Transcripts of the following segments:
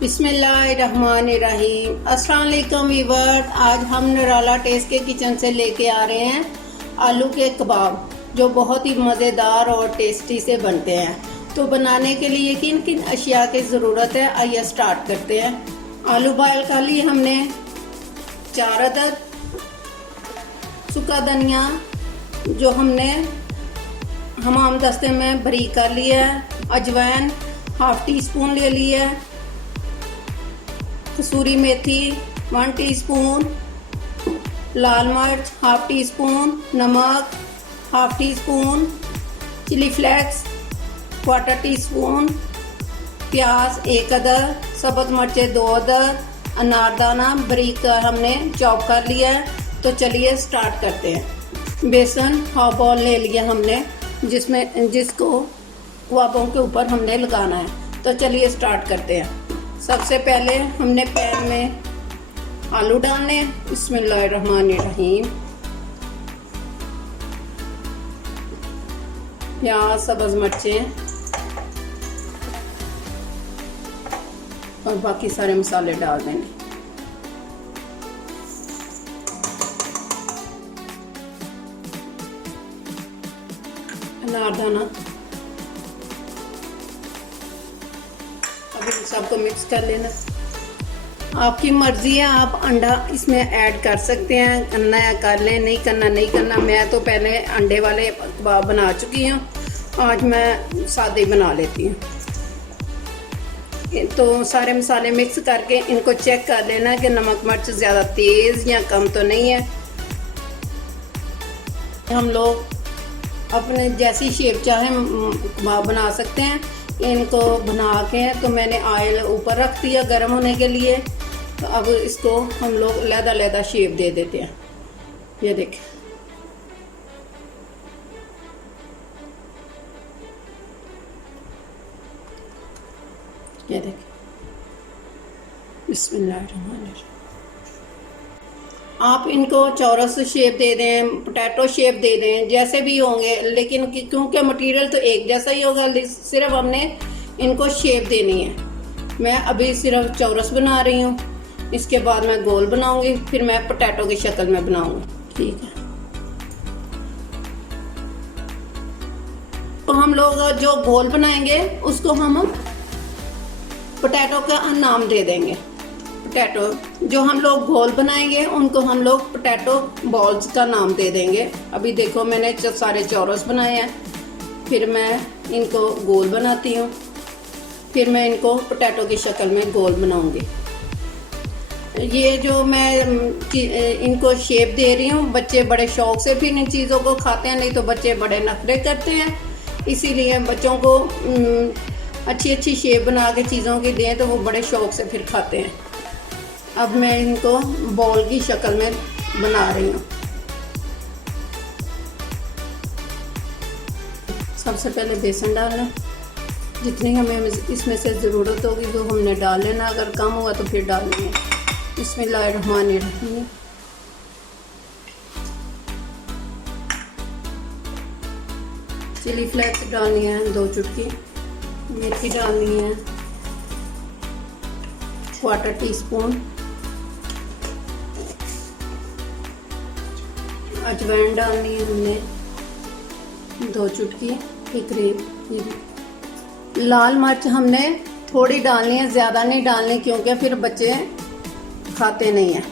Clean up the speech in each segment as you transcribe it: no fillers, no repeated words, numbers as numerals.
बिस्मिल्लाहिर्रहमानिर्रहीम। अस्सलाम वालेकुम वीवर्स, आज हम निराला टेस्ट के किचन से लेके आ रहे हैं आलू के कबाब जो बहुत ही मज़ेदार और टेस्टी से बनते हैं। तो बनाने के लिए किन किन अशिया की ज़रूरत है, आइए स्टार्ट करते हैं। आलू बॉयल कर लिए हमने 4 अदद, सूखा धनिया जो हमने हमाम दस्ते में बारीक कर लिया है, अजवाइन ½ टी स्पून ले लिया है, कसूरी मेथी 1 टीस्पून, लाल मिर्च ½ टी स्पून, नमक ½ teaspoon, chilli flakes 1/4 teaspoon, प्याज 1 अदद, सब्ज़ मिर्चें 2 अदद, अनारदाना बारीक हमने चॉप कर लिया है। तो चलिए स्टार्ट करते हैं। बेसन ½ बाउल ले लिया हमने, जिसको कबाबों के ऊपर हमने लगाना है। तो चलिए स्टार्ट करते हैं। सबसे पहले हमने पैन में आलू डालने हैं। बिस्मिल्लाहिर्रहमानिर्रहीम। प्याज, सब्ज़ मिर्चें और बाकी सारे मसाले डाल देंगे। अनारदाना, सबको मिक्स कर लेना। आपकी मर्जी है, आप अंडा इसमें ऐड कर सकते हैं, करना है कर लें, नहीं करना नहीं करना। मैं तो पहले अंडे वाले कबाब बना चुकी हूँ, आज मैं सादे बना लेती हूँ। तो सारे मसाले मिक्स करके इनको चेक कर लेना कि नमक मिर्च ज़्यादा तेज़ या कम तो नहीं है। हम लोग अपने जैसी शेप चाहे कबाब बना सकते हैं। इनको बना के तो मैंने ऑयल ऊपर रख दिया गर्म होने के लिए। तो अब इसको हम लोग लहदा शेप दे देते हैं। ये देखें, ये देखें। बिस्मिल्लाहिर्रहमानिर्रहीम। आप इनको चौरस शेप दे दें, पोटैटो शेप दे दें, जैसे भी होंगे, लेकिन क्योंकि मटेरियल तो एक जैसा ही होगा, सिर्फ हमने इनको शेप देनी है। मैं अभी सिर्फ चौरस बना रही हूँ, इसके बाद मैं गोल बनाऊंगी, फिर मैं पोटैटो की शक्ल में बनाऊंगी। ठीक है। तो हम लोग जो गोल बनाएंगे उसको हम पोटैटो का नाम दे देंगे। पोटैटो जो हम लोग गोल बनाएंगे उनको हम लोग पोटैटो बॉल्स का नाम दे देंगे। अभी देखो मैंने सारे चौरस बनाए हैं, फिर मैं इनको गोल बनाती हूँ, फिर मैं इनको पोटैटो की शक्ल में गोल बनाऊंगी। ये जो मैं इनको शेप दे रही हूँ, बच्चे बड़े शौक से फिर इन चीज़ों को खाते हैं, नहीं तो बच्चे बड़े नखरे करते हैं। इसीलिए बच्चों को अच्छी शेप बना के चीज़ों की दें तो वो बड़े शौक से फिर खाते हैं। अब मैं इनको बॉल की शक्ल में बना रही हूँ। सबसे पहले बेसन डालना, जितनी हमें इसमें से ज़रूरत होगी वो हमने डाल लेना, अगर कम हुआ तो फिर डाल लेंगे। बिस्मिल्लाहिर्रहमानिर्रहीम। चिली फ्लेक्स डालनी है 2 चुटकी, मेथी डालनी है 1/4 टीस्पून, अजवाइन डालनी है हमने 2 चुटकी के करीब। लाल मिर्च हमने थोड़ी डालनी है, ज़्यादा नहीं डालनी, क्योंकि फिर बच्चे खाते नहीं हैं।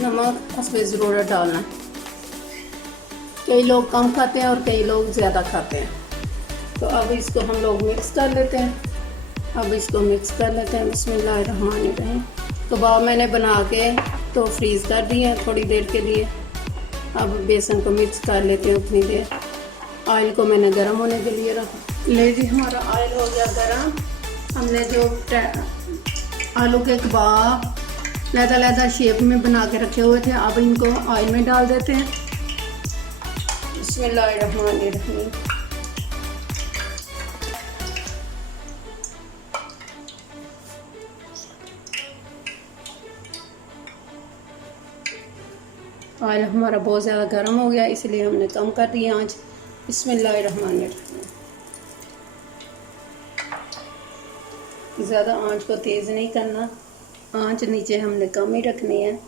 नमक हस्बे ज़रूरत डालना, कई लोग कम खाते हैं और कई लोग ज़्यादा खाते हैं। तो अब इसको हम लोग मिक्स कर लेते हैं। बिस्मिल्लाहिर्रहमानिर्रहीम। कबाब मैंने बना के तो फ्रीज़ कर दिए हैं थोड़ी देर के लिए। अब बेसन को मिक्स कर लेते हैं उतनी देर। ऑयल को मैंने गर्म होने के लिए रखा। ले जी, हमारा ऑयल हो गया गर्म। हमने जो आलू के कबाब लहदा शेप में बना के रखे हुए थे, अब इनको ऑयल में डाल देते हैं। बिस्मिल्लाहिर्रहमानिर्रहीम। ऑयल हमारा बहुत ज़्यादा गर्म हो गया, इसलिए हमने कम कर दिया आंच। बिस्मिल्लाहिर्रहमानिर्रहीम। ज़्यादा आंच को तेज़ नहीं करना, आंच नीचे हमने कम ही रखनी है।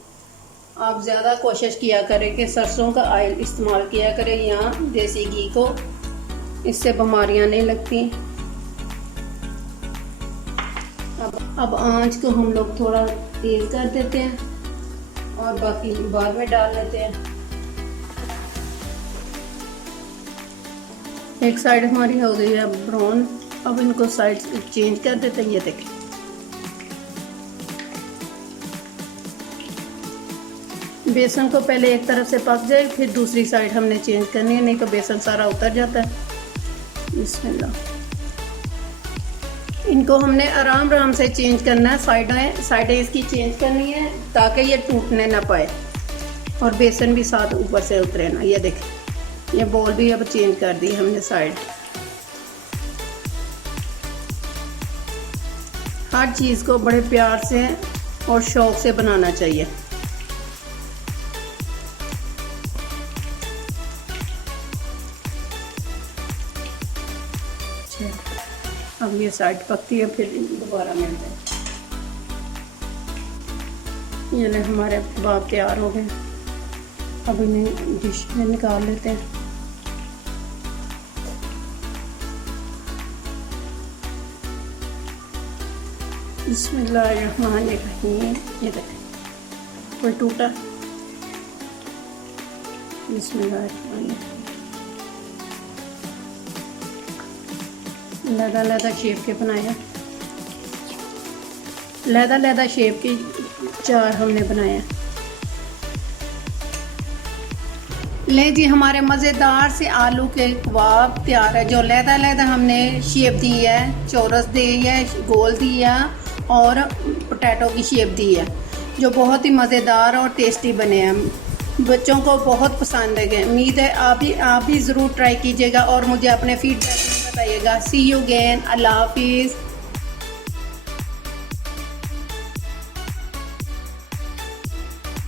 आप ज़्यादा कोशिश किया करें कि सरसों का ऑयल इस्तेमाल किया करें या देसी घी को, इससे बीमारियां नहीं लगती। अब आंच को हम लोग थोड़ा तेज़ कर देते हैं और बाकी बाद में डाल लेते हैं। एक साइड हमारी हो गई है ब्राउन, अब इनको साइड चेंज कर देते हैं। ये देखें, बेसन को पहले एक तरफ से पक जाए फिर दूसरी साइड हमने चेंज करनी है, नहीं तो बेसन सारा उतर जाता है। बिस्मिल्लाह। इनको हमने आराम आराम से चेंज करना है, साइडें इसकी चेंज करनी है ताकि ये टूटने ना पाए और बेसन भी साथ ऊपर से उतरे ना। ये देखें, ये बॉल भी अब चेंज कर दी हमने साइड। हर चीज़ को बड़े प्यार से और शौक से बनाना चाहिए। अब ये साइड पकती है, फिर दोबारा मिलते हैं। ये ले हमारे कबाब तैयार हो गए। अब इन्हें डिश में निकाल लेते हैं। बिस्मिल्लाहिर्रहमानिर्रहीम। ये देखें, कोई टूटा। बिस्मिल्लाहिर्रहमानिर्रहीम। लहदा शेप के बनाए, लहदा शेप के 4 हमने बनाए। ले जी, हमारे मज़ेदार से आलू के कबाब तैयार है। जो लहदा हमने शेप दी है, चौरस दी है, गोल दी है और पोटैटो की शेप दी है, जो बहुत ही मज़ेदार और टेस्टी बने हैं। बच्चों को बहुत पसंद है। उम्मीद है आप भी ज़रूर ट्राई कीजिएगा और मुझे अपने फीडबैक बताइएगा। सी यू अगेन। अल्लाह हाफिज़।